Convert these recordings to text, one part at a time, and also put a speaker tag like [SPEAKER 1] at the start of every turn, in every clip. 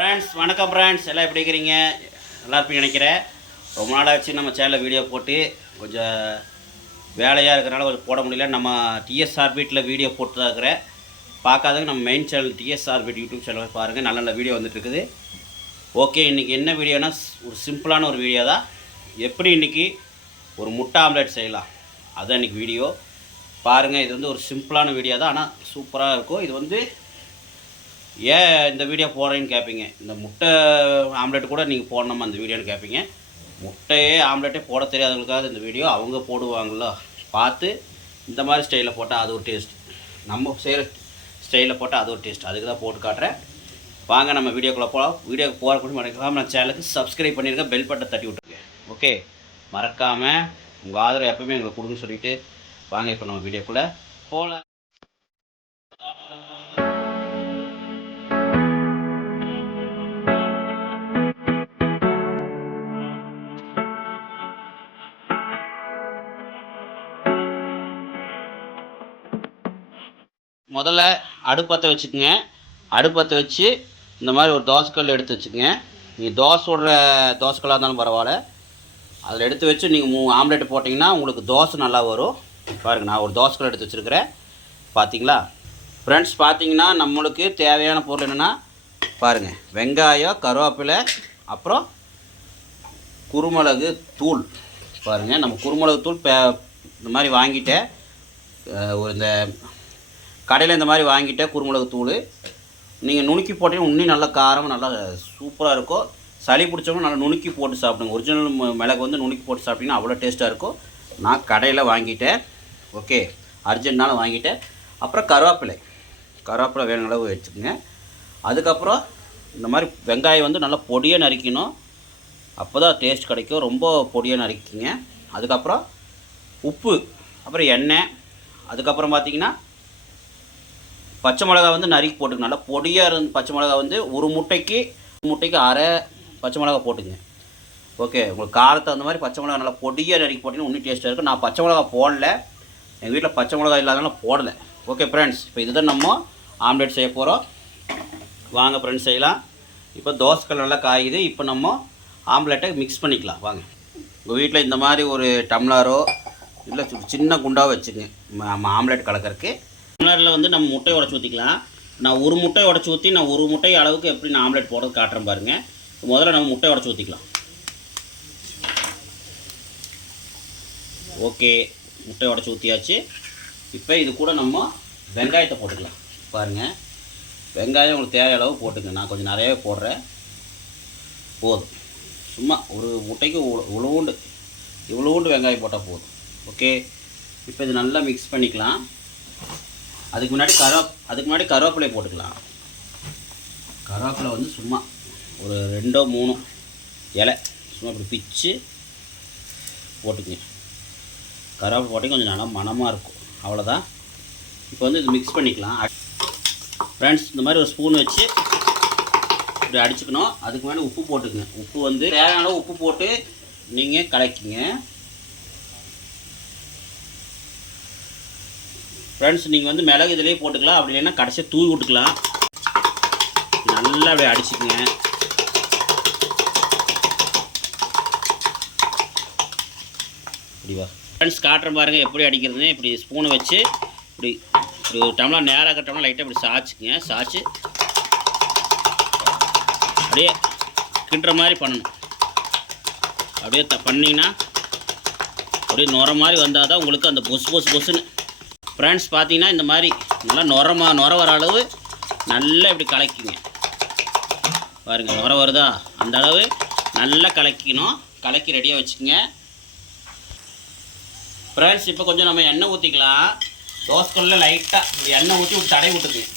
[SPEAKER 1] Friends வணக்கம் friends எல்லாம் எப்படி இருக்கிறீங்க? நல்லா இருப்பீங்க நினைக்கிறேன். ரொம்ப நாளாச்சு நம்ம சேனலில் வீடியோ போட்டு. கொஞ்சம் வேலையாக இருக்கிறனால கொஞ்சம் போட முடியல. நம்ம டிஎஸ்ஆர் வீட்டில் வீடியோ போட்டு தான் இருக்கிறேன். பார்க்காதவங்க நம்ம மெயின் சேனல் டிஎஸ்ஆர் வீட் யூடியூப் சேனல் பாருங்கள் நல்ல நல்ல வீடியோ வந்துட்டுருக்குது ஓகே இன்றைக்கி என்ன வீடியோனா ஒரு சிம்பிளான ஒரு வீடியோ தான். எப்படி இன்றைக்கி ஒரு முட்டை ஆம்லேட் செய்யலாம்? அதுதான் இன்றைக்கி வீடியோ பாருங்கள் இது வந்து ஒரு சிம்பிளான வீடியோ தான். ஆனால் சூப்பராக இருக்கும். இது வந்து ஏன் இந்த வீடியோ போடுறேன்னு கேட்பீங்க இந்த முட்டை ஆம்லெட் கூட நீங்கள் போடணுமா அந்த வீடியோன்னு கேட்பீங்க முட்டையே ஆம்லெட்டே போட தெரியாதவங்களுக்காக இந்த வீடியோ அவங்க போடுவாங்களோ பார்த்து இந்த மாதிரி ஸ்டைலில் போட்டால் அது ஒரு டேஸ்ட் நம்ம செய்கிற ஸ்டைலில் போட்டால் அது ஒரு டேஸ்ட் அதுக்கு தான் போட்டு காட்டுறேன். வாங்க நம்ம வீடியோக்குள்ளே போகலாம் வீடியோக்கு போகிறக்கு மறக்காமல் நம்ம சேனலுக்கு சப்ஸ்கிரைப் பண்ணியிருக்கேன் பெல் பட்டை தட்டி விட்டுருக்கேன் ஓகே மறக்காமல் உங்கள் ஆதரவு எப்போவுமே எங்களுக்கு கொடுங்க சொல்லிட்டு வாங்க இப்போ நம்ம வீடியோக்குள்ளே போகலாம் முதல்ல அடுப்பத்தை வச்சுக்கோங்க. அடுப்பத்தை வச்சு இந்த மாதிரி ஒரு தோசைக்கல் எடுத்து வச்சுக்கோங்க. நீங்கள் தோசை விடுற தோசைக்கல்லாக இருந்தாலும் பரவாயில்ல. அதில் எடுத்து வச்சு நீங்கள் மூ ஆம்லேட் போட்டிங்கன்னா உங்களுக்கு தோசை நல்லா வரும். பாருங்கள் நான் ஒரு தோசைக்கல் எடுத்து வச்சுருக்கிறேன். பார்த்தீங்களா ஃப்ரெண்ட்ஸ் பார்த்தீங்கன்னா நம்மளுக்கு தேவையான பொருள் என்னென்னா பாருங்கள் வெங்காயம் கருவேப்பிலை அப்புறம் குருமிளகு தூள். பாருங்கள் நம்ம குருமிளகு தூள் பே இந்த மாதிரி வாங்கிட்டேன் ஒரு இந்த கடையில் இந்த மாதிரி வாங்கிட்டேன் குருமிளகு தூள் நீங்கள் நுணுக்கி போட்டீங்கன்னா இன்னும் நல்லா காரமாக நல்லா சூப்பராக இருக்கும். சளி பிடிச்சவங்க நல்லா நுணுக்கி போட்டு சாப்பிடுங்க. ஒரிஜினல் மிளகு வந்து நுணுக்கி போட்டு சாப்பிட்டீங்கன்னா அவ்வளோ டேஸ்ட்டாக இருக்கும். நான் கடையில் வாங்கிட்டேன். ஓகே. அர்ஜென்ட்னால வாங்கிட்டேன். அப்புறம் கருவேப்பிலை. கருவேப்பிலை வேணும் அளவு வச்சுக்கோங்க. அதுக்கப்புறம் இந்த மாதிரி வெங்காயம் வந்து நல்லா பொடியாக நறுக்கணும். அப்போ தான் டேஸ்ட் கிடைக்கும். ரொம்ப பொடியாக நறுக்கிங்க. அதுக்கப்புறம் உப்பு. அப்புறம் எண்ணெய். அதுக்கப்புறம் பார்த்தீங்கன்னா பச்சை மிளகா வந்து நறுக்கி போட்டுங்க நல்லா பொடியாக இருந்து பச்சை மிளகா வந்து ஒரு முட்டைக்கு ஒரு முட்டைக்கு அரை பச்சை மிளகா போட்டுங்க. ஓகே உங்களுக்கு காரத்தை அந்த மாதிரி பச்சை மிளகா நல்லா பொடியாக நறுக்கி போட்டிங்கன்னா இன்னும் டேஸ்ட்டாக இருக்கும். நான் பச்சை மிளகா போடல. எங்கள் வீட்டில் பச்சை மிளகா இல்லாதனால போடலை. ஓகே ஃப்ரெண்ட்ஸ் இப்போ இதுதான் நம்ம ஆம்லேட் செய்ய போகிறோம் வாங்க ஃப்ரெண்ட்ஸ் செய்யலாம். இப்போ தோசைக்கல் நல்லா காயுது. இப்போ நம்ம ஆம்லேட்டை மிக்ஸ் பண்ணிக்கலாம். வாங்க. உங்கள் வீட்டில் இந்த மாதிரி ஒரு டம்ளரோ இல்லை சின்ன குண்டாக வச்சுங்க. நம்ம கலக்கறக்கு டம்ளரில் வந்து நம்ம முட்டையை உடச்சி ஊற்றிக்கலாம் நான் ஒரு முட்டை உடச்சி ஊற்றி நான் ஒரு முட்டை அளவுக்கு எப்படி நான் ஆம்லெட் போடுறது காட்டுறேன் பாருங்கள் முதல்ல நம்ம முட்டை உடச்சி ஊற்றிக்கலாம் ஓகே முட்டை உடச்சி ஊற்றியாச்சு இப்போ இது கூட நம்ம வெங்காயத்தை போட்டுக்கலாம். பாருங்கள் வெங்காயம் உங்களுக்கு தேவை அளவு போட்டுங்க. நான் கொஞ்சம் நிறையவே போடுறேன். போதும். சும்மா ஒரு முட்டைக்கு இவ்வளோ- இவ்வளோண்டு இவ்வளோண்டு வெங்காயம் போட்டால் போதும். ஓகே. இப்போ இது நல்லா மிக்ஸ் பண்ணிக்கலாம். அதுக்கு முன்னாடி கரோ அதுக்கு முன்னாடி கருவேப்பிலை போட்டுக்கலாம். கருவேப்பிலை வந்து சும்மா ஒரு ரெண்டோ மூணோ இலை சும்மா இப்படி பிச்சு போட்டுக்குங்க. கருவேப்பிலை போட்டிங்க கொஞ்சம் நல்லா மணமாக இருக்கும். அவ்வளோதான் இப்போ வந்து இது மிக்ஸ் பண்ணிக்கலாம். ஃப்ரெண்ட்ஸ் இந்த மாதிரி ஒரு ஸ்பூன் வச்சு இப்படி அடிச்சுக்கணும். அதுக்கு மேலே உப்பு போட்டுக்குங்க. உப்பு வந்து தேவையான உப்பு போட்டு நீங்கள் கலக்கிங்க. ஃப்ரெண்ட்ஸ் நீங்கள் வந்து மிளகு இதிலே போட்டுக்கலாம். அப்படி இல்லைன்னா கடைசியாக தூவி விட்டுக்கலாம். நல்லா அப்படியே அடிச்சுக்குங்க. அப்படிவா ஃப்ரெண்ட்ஸ் காட்டுற பாருங்கள் எப்படி அடிக்கிறதுன்னு. இப்படி ஸ்பூனை வச்சு இப்படி இப்படி ஒரு டம்ளர் நேராக கட்டம்னா லைட்டாக இப்படி சாய்ச்சிக்குங்க. சாய்ச்சி அப்படியே கிண்டுற மாதிரி பண்ணணும். அப்படியே த பண்ணிங்கன்னா அப்படியே நுர மாதிரி வந்தால் தான் உங்களுக்கு அந்த பொசு பொசு பொசுன்னு ஃப்ரெண்ட்ஸ் பார்த்தீங்கன்னா இந்த மாதிரி நல்லா நுரமாக நுர வர அளவு நல்லா இப்படி கலக்கிங்க. பாருங்கள் நுர வருதா? அந்த அளவு நல்லா கலக்கிக்கணும் கலக்கி ரெடியாக வச்சுக்கோங்க. ஃப்ரெண்ட்ஸ் இப்போ கொஞ்சம் நம்ம எண்ணெய் ஊற்றிக்கலாம் தோசைக்கல்லில் லைட்டாக இந்த எண்ணெய் ஊற்றி ஒரு தடை விட்டுக்குங்க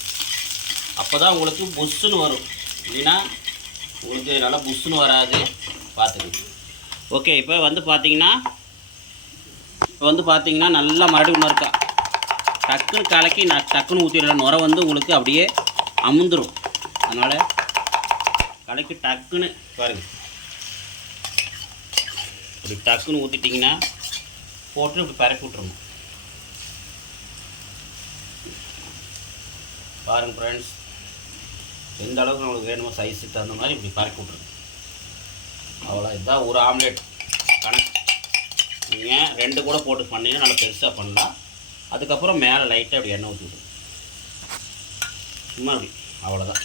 [SPEAKER 1] அப்போ தான் உங்களுக்கு புஷ்ஷுன்னு வரும். இல்லைன்னா உங்களுக்கு நல்லா புஷ்ஷுன்னு வராது. பார்த்துக்குங்க ஓகே இப்போ வந்து பார்த்தீங்கன்னா இப்போ வந்து பார்த்தீங்கன்னா நல்லா மறுபடியும் இருக்கா டக்குன்னு கலக்கி நான் டக்குன்னு ஊற்றிடுற நுர வந்து உங்களுக்கு அப்படியே அமுந்துடும் அதனால் கலக்கி டக்குன்னு பாருங்கள் இப்படி டக்குன்னு ஊற்றிட்டிங்கன்னா போட்டு இப்படி பரப்பி விட்ருணும் பாருங்கள் ஃப்ரெண்ட்ஸ் எந்த அளவுக்கு நம்மளுக்கு வேணுமோ சைஸுக்கு தகுந்த மாதிரி இப்படி பறக்கி விட்ருங்க அவ்வளோ இதுதான் ஒரு ஆம்லேட் கணக்கு. நீங்கள் ரெண்டு கூட போட்டு பண்ணிங்கன்னா நல்லா பெருசாக பண்ணலாம். அதுக்கப்புறம் மேலே லைட்டாக அப்படி எண்ணெய் ஊற்றி விடுங்க சும்மா அப்படி. அவ்வளோதான்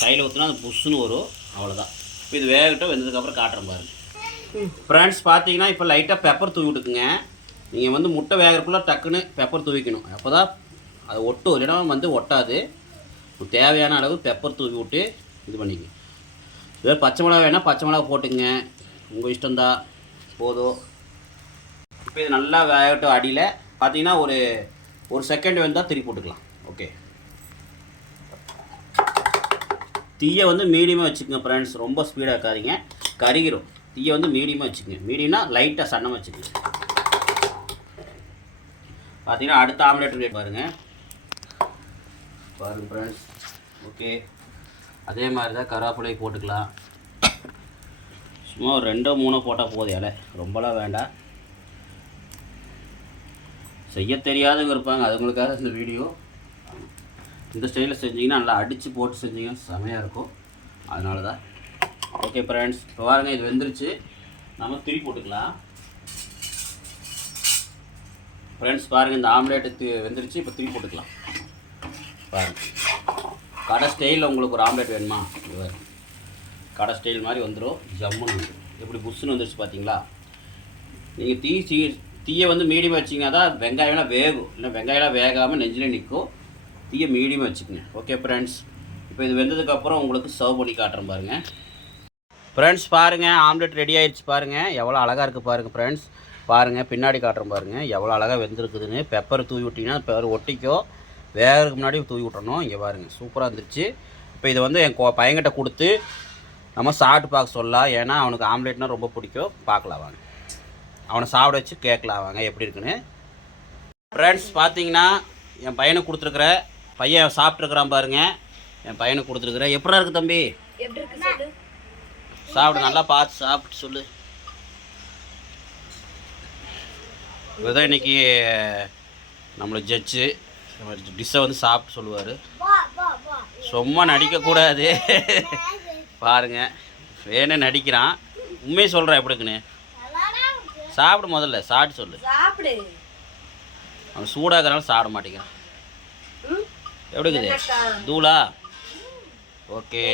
[SPEAKER 1] கையில் ஊற்றினா அது புஷ்ஷுன்னு வரும். அவ்வளோதான் இப்போ இது வேகட்டும் வெந்ததுக்கப்புறம் காட்டுறேன் பாருங்கள் ஃப்ரெண்ட்ஸ் பார்த்தீங்கன்னா இப்போ லைட்டாக பெப்பர் தூவி விட்டுக்குங்க. நீங்கள் வந்து முட்டை வேகிறக்குள்ளே டக்குன்னு பெப்பர் தூவிக்கணும். அப்போ தான் அது ஒட்டும். இல்லைன்னா வந்து ஒட்டாது. தேவையான அளவு பெப்பர் தூவி விட்டு இது பண்ணிக்கங்க. இதே பச்சை மிளகா வேணால் பச்சை மிளகா போட்டுங்க உங்கள் இஷ்டம்தான். போதும். இப்போ இது நல்லா வேகட்டும் அடியில். பார்த்தீங்கன்னா ஒரு ஒரு செகண்ட் வந்தால் திருப்பி போட்டுக்கலாம். ஓகே தீயை வந்து மீடியமாக வச்சுக்கோங்க ஃப்ரெண்ட்ஸ் ரொம்ப ஸ்பீடாக இருக்காதீங்க. கருகிரும். தீயை வந்து மீடியமாக வச்சுக்கோங்க. மீடியம்னா லைட்டாக சன்னமாக வச்சுக்கோங்க. பார்த்தீங்கன்னா அடுத்த ஆம்லேட் ரேட் பாருங்கள் பாருங்க ஃப்ரெண்ட்ஸ் ஓகே அதே மாதிரி தான் கருவேப்பிலை போட்டுக்கலாம். சும்மா ஒரு ரெண்டோ மூணோ போட்டால் போதும் இலை. ரொம்பலாம் வேண்டாம். செய்ய தெரியாதவங்க இருப்பாங்க. அதுங்களுக்காக இந்த வீடியோ. இந்த ஸ்டைலில் செஞ்சிங்கன்னா நல்லா அடித்து போட்டு செஞ்சிங்கன்னா செமையாக இருக்கும். அதனால தான் ஓகே ஃப்ரெண்ட்ஸ் இப்போ பாருங்கள் இது வெந்துருச்சு. நம்ம திருப்பி போட்டுக்கலாம். ஃப்ரெண்ட்ஸ் பாருங்கள் இந்த ஆம்லேட்டு வெந்துருச்சு. இப்போ திருப்பி போட்டுக்கலாம். பாருங்கள் கடை ஸ்டைலில் உங்களுக்கு ஒரு ஆம்லேட் வேணுமா? இது கடை ஸ்டைல் மாதிரி வந்துடும் ஜம்முன்னு வந்துடும் எப்படி புஷ்ஷுன்னு வந்துருச்சு பார்த்தீங்களா நீங்கள் தீ சீ தீயை வந்து மீடியம் வச்சிங்க தான் வெங்காயம்லாம் வேகும். இல்லை வெங்காயம்லாம் வேகாமல் நெஞ்சில் நிற்கும் தீயை மீடியம் வச்சுக்கோங்க. ஓகே ஃப்ரெண்ட்ஸ் இப்போ இது வெந்ததுக்கப்புறம் உங்களுக்கு சர்வ் பண்ணி காட்டுறேன் பாருங்கள் ஃப்ரெண்ட்ஸ் பாருங்கள் ஆம்லெட் ரெடி ஆயிடுச்சு பாருங்கள் எவ்வளோ அழகாக இருக்குது பாருங்கள் ஃப்ரெண்ட்ஸ் பாருங்கள் பின்னாடி காட்டுறேன் பாருங்கள் எவ்வளோ அழகாக வெந்திருக்குதுன்னு. பெப்பர் தூவி விட்டிங்கன்னா பெப்பர் ஒட்டிக்கோ. வேகிறதுக்கு முன்னாடி தூவி விட்றணும் இங்கே பாருங்கள் சூப்பராக இருந்துச்சு. இப்போ இதை வந்து என் பையன்கிட்ட கொடுத்து நம்ம சாப்பிட்டு பார்க்க சொல்லலாம். ஏன்னா அவனுக்கு ஆம்லெட்னால் ரொம்ப பிடிக்கும். பார்க்கலாம் வாங்க. அவனை சாப்பிட வச்சு கேட்கலாம் வாங்க எப்படி இருக்குன்னு. ஃப்ரெண்ட்ஸ் பார்த்தீங்கன்னா என் பையனுக்கு கொடுத்துருக்குற பையன் சாப்பிட்ருக்குறான் பாருங்க. என் பையனுக்கு கொடுத்துருக்குறேன் எப்படா இருக்கு தம்பி சாப்பிடு நல்லா பார்த்து சாப்பிட்டு சொல்லு. இதான் இன்னைக்கு நம்மளை ஜட்ஜு டிஷ்ஷை வந்து சாப்பிட்டு சொல்லுவார். சும்மா நடிக்கக்கூடாது. பாருங்க. வேணும் நடிக்கிறான். உண்மையை சொல்கிறேன் எப்படிக்குன்னு சாப்பிடு முதல்ல சாப்பிட்டு சொல்லு.
[SPEAKER 2] சாப்பிடு.
[SPEAKER 1] அவன் சூடாகிறனால சாப்பிட மாட்டேங்கிறான்? எப்படி இருக்குது? தூளா? ஓகே.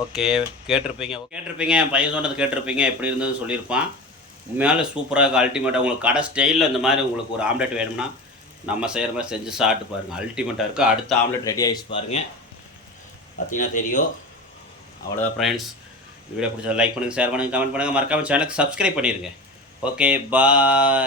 [SPEAKER 1] ஓகே. கேட்டிருப்பீங்க. கேட்டிருப்பீங்க. என் பையன் சொன்னது கேட்டிருப்பீங்க. எப்படி இருந்தது சொல்லியிருப்பான். உண்மையால சூப்பராக அல்டிமேட்டாக உங்களுக்கு கடை ஸ்டைலில் இந்த மாதிரி உங்களுக்கு ஒரு ஆம்லெட் வேணும்னா நம்ம செய்கிற மாதிரி செஞ்சு சாப்பிட்டு பாருங்கள் அல்டிமேட்டாக இருக்குது அடுத்த ஆம்லெட் ரெடி ஆகிடுச்சு பாருங்கள் பார்த்தீங்கன்னா தெரியும். அவ்வளோதான் ஃப்ரெண்ட்ஸ் வீடியோ பிடிச்சா லைக் பண்ணுங்கள் ஷேர் பண்ணுங்கள் கமெண்ட் பண்ணுங்கள் மறக்காமல் சேனலுக்கு சப்ஸ்கிரைப் பண்ணிடுங்க ஓகே பாய்